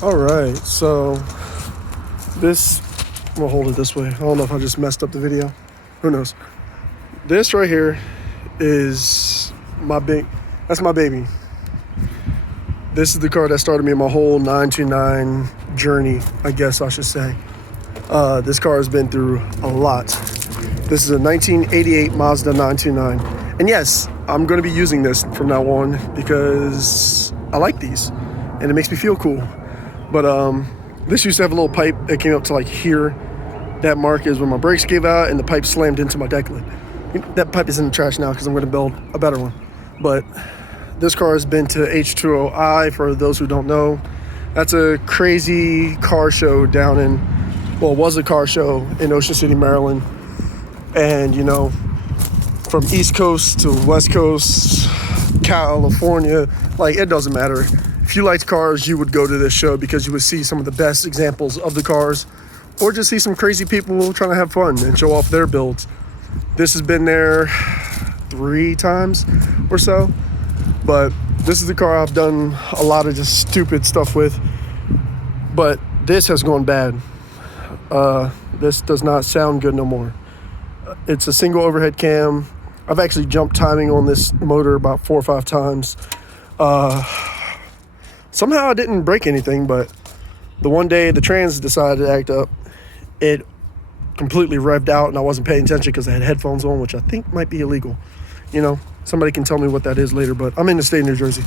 All right, so this, we'll hold it this way. I don't know if I just messed up the video. Who knows? This right here is that's my baby. This is the car that started me in my whole 929 journey, I guess I should say. This car has been through a lot. This is a 1988 Mazda 929. And yes, I'm going to be using this from now on because I like these and it makes me feel cool. But this used to have a little pipe that came up to like here. That mark is when my brakes gave out and the pipe slammed into my deck lid. That pipe is in the trash now because I'm going to build a better one. But this car has been to H2OI, for those who don't know. That's a crazy car show down in, well, it was a car show in Ocean City, Maryland. And, you know, from East Coast to West Coast, California, like, it doesn't matter. If you liked cars, you would go to this show because you would see some of the best examples of the cars, or just see some crazy people trying to have fun and show off their builds. This has been there 3 times or so, but this is the car I've done a lot of just stupid stuff with. But this has gone bad. This does not sound good no more. It's a single overhead cam. I've actually jumped timing on this motor about 4 or 5 times. Somehow I didn't break anything, but the one day the trans decided to act up, it completely revved out, and I wasn't paying attention because I had headphones on, which I think might be illegal. You know, somebody can tell me what that is later, but I'm in the state of New Jersey.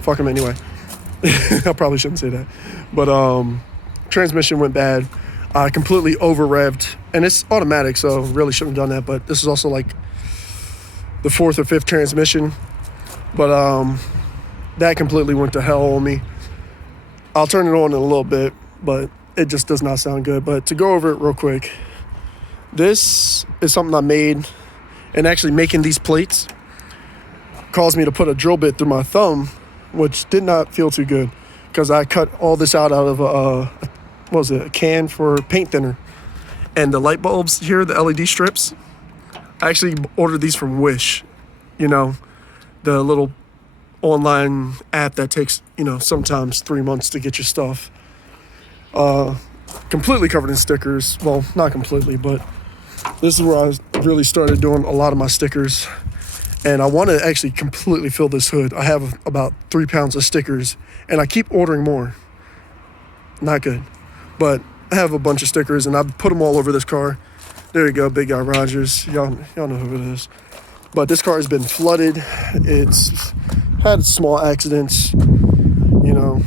Fuck them anyway. I probably shouldn't say that. But transmission went bad. I completely over-revved, and it's automatic, so really shouldn't have done that, but this is also like the 4th or 5th transmission. But that completely went to hell on me. I'll turn it on in a little bit, but it just does not sound good. But to go over it real quick, this is something I made, and actually making these plates caused me to put a drill bit through my thumb, which did not feel too good because I cut all this out of a can for paint thinner. And the light bulbs here, the LED strips, I actually ordered these from Wish, you know, the little online app that takes, you know, sometimes 3 months to get your stuff. Completely covered in stickers. Well, not completely, but this is where I really started doing a lot of my stickers. And I want to actually completely fill this hood. I have about 3 pounds of stickers, and I keep ordering more. Not good. But I have a bunch of stickers, and I put them all over this car. There you go, Big Guy Rogers. Y'all know who it is. But this car has been flooded. It's had small accidents. You know,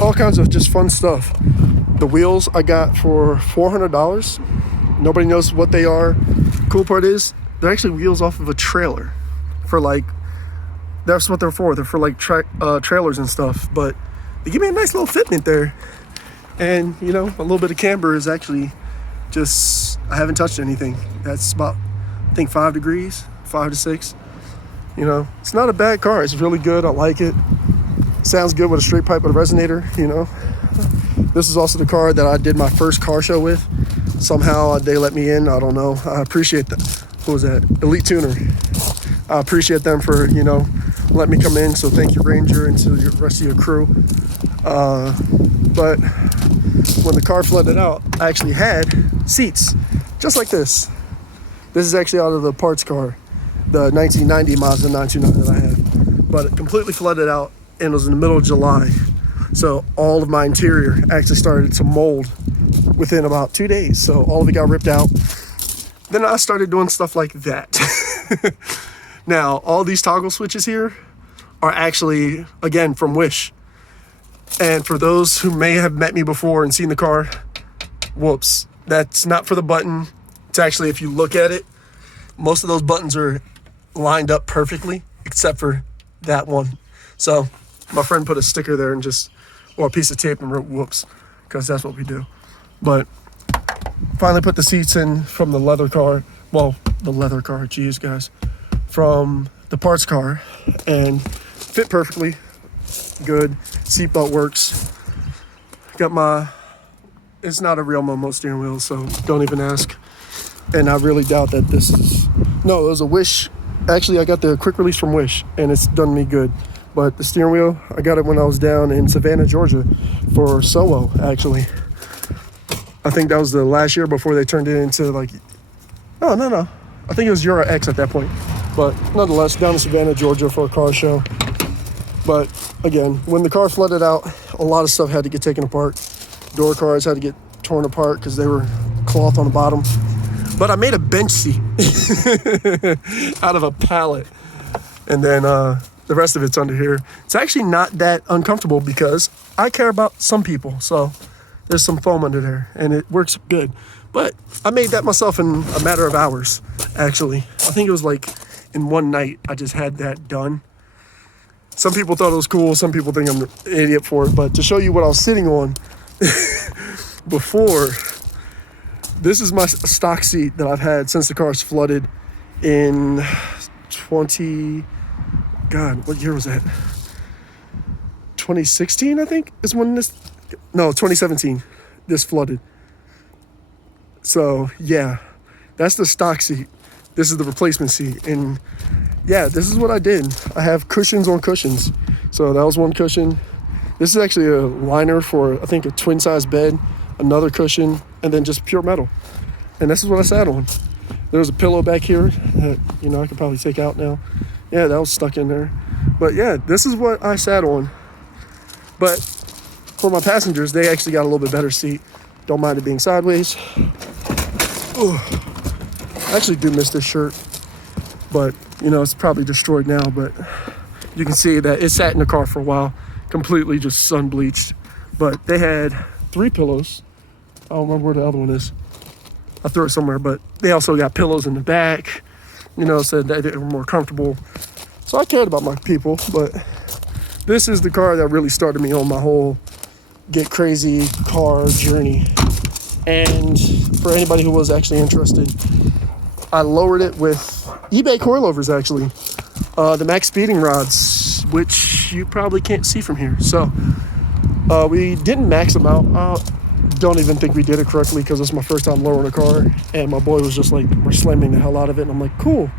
all kinds of just fun stuff. The wheels I got for $400. Nobody knows what they are. Cool part is, they're actually wheels off of a trailer. That's what they're for. They're for like trailers and stuff. But they give me a nice little fitment there. And, you know, a little bit of camber is actually just, I haven't touched anything. That's about, I think, 5 degrees, 5 to 6. You know, it's not a bad car. It's really good. I like it. Sounds good with a straight pipe with a resonator, you know. This is also the car that I did my first car show with. Somehow they let me in. I don't know. I appreciate that. What was that? Elite Tuner. I appreciate them for, you know, letting me come in. So thank you, Ranger, and to the rest of your crew. But when the car flooded out, I actually had seats just like this. This is actually out of the parts car, the 1990 Mazda 929 that I have. But it completely flooded out, and it was in the middle of July. So all of my interior actually started to mold within about 2 days. So all of it got ripped out. Then I started doing stuff like that. Now, all these toggle switches here are actually, again, from Wish. And for those who may have met me before and seen the car, whoops, that's not for the button. It's actually, if you look at it, most of those buttons are lined up perfectly, except for that one. So my friend put a sticker there and or a piece of tape and wrote whoops, because that's what we do. But finally put the seats in from the leather car. Well, the leather car, geez, guys. From the parts car, and fit perfectly. Good. Seatbelt works. Got it's not a real Momo steering wheel, so don't even ask. And I really doubt that it was a Wish. Actually, I got the quick release from Wish, and it's done me good. But the steering wheel, I got it when I was down in Savannah, Georgia for Solo, actually. I think that was the last year before they turned it into like, oh, no. I think it was Euro X at that point. But nonetheless, down in Savannah, Georgia for a car show. But again, when the car flooded out, a lot of stuff had to get taken apart. Door cards had to get torn apart because they were cloth on the bottom. But I made a bench seat out of a pallet. And then the rest of it's under here. It's actually not that uncomfortable because I care about some people. So there's some foam under there and it works good. But I made that myself in a matter of hours, actually. I think it was like in one night I just had that done. Some people thought it was cool. Some people think I'm an idiot for it. But to show you what I was sitting on before, this is my stock seat that I've had since the car's flooded in what year was that? 2016, I think, is when 2017, this flooded. So, yeah, that's the stock seat. This is the replacement seat. And, yeah, this is what I did. I have cushions on cushions. So that was one cushion. This is actually a liner for, I think, a twin-size bed, another cushion, and then just pure metal. And this is what I sat on. There was a pillow back here that, I could probably take out now. Yeah, that was stuck in there. But, yeah, this is what I sat on. But for my passengers, they actually got a little bit better seat. Don't mind it being sideways. Ooh. I actually do miss this shirt. But, it's probably destroyed now. But you can see that it sat in the car for a while. Completely just sun bleached. But they had 3 pillows. I don't remember where the other one is. I threw it somewhere. But they also got pillows in the back. Said that they were more comfortable. So I cared about my people. But this is the car that really started me on my whole get crazy car journey. And for anybody who was actually interested, I lowered it with eBay coilovers, actually. The max speeding rods, which you probably can't see from here. So we didn't max them out. Don't even think we did it correctly because it's my first time lowering a car. And my boy was just like, we're slamming the hell out of it. And I'm like, cool,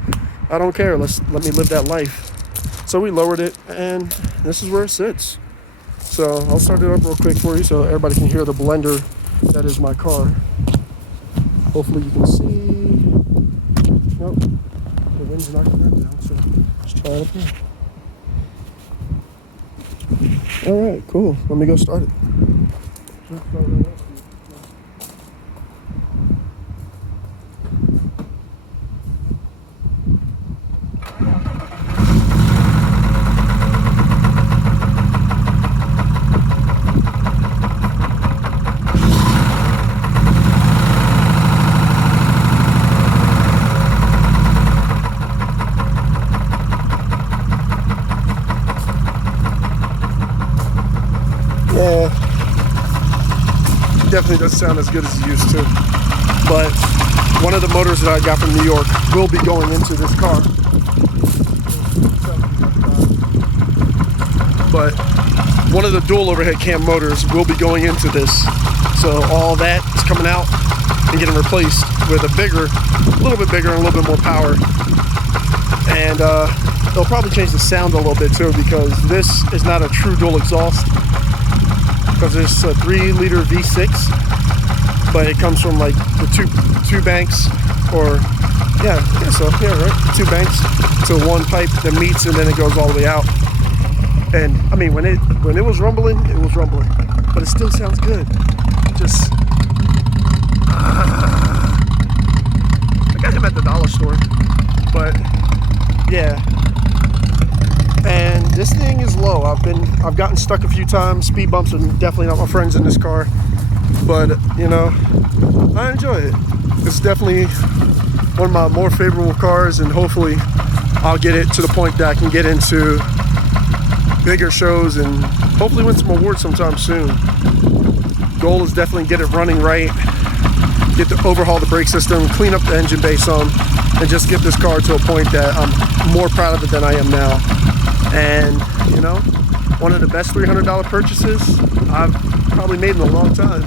I don't care. Let me live that life. So we lowered it and this is where it sits. So I'll start it up real quick for you so everybody can hear the blender that is my car. Hopefully you can see. Nope, the wind's knocking that down, so let's try it up here. All right, cool. Let me go start it. Yeah, definitely doesn't sound as good as it used to. But one of the motors that I got from New York will be going into this car. But one of the dual overhead cam motors will be going into this. So all that is coming out and getting replaced with a little bit bigger and a little bit more power. And they'll probably change the sound a little bit too because this is not a true dual exhaust. Because it's a 3-liter V6, but it comes from like the two banks, or yeah, I guess so, yeah, right, 2 banks to one pipe that meets, and then it goes all the way out. And I mean, when it was rumbling, but it still sounds good. Just I got him at the dollar store, but yeah. And this thing is low. I've gotten stuck a few times. Speed bumps are definitely not my friends in this car. But, I enjoy it. It's definitely one of my more favorable cars, and hopefully I'll get it to the point that I can get into bigger shows and hopefully win some awards sometime soon. Goal is definitely get it running right, get to overhaul the brake system, clean up the engine bay some, and just get this car to a point that I'm more proud of it than I am now. And, one of the best $300 purchases I've probably made in a long time.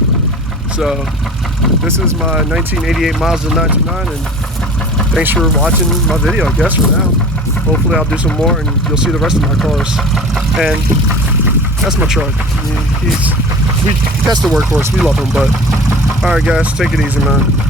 So, this is my 1988 Mazda 929, and thanks for watching my video, I guess, for now. hopefully I'll do some more and you'll see the rest of my cars. And that's my truck. I mean, that's the workhorse. We love him, but all right, guys, take it easy, man.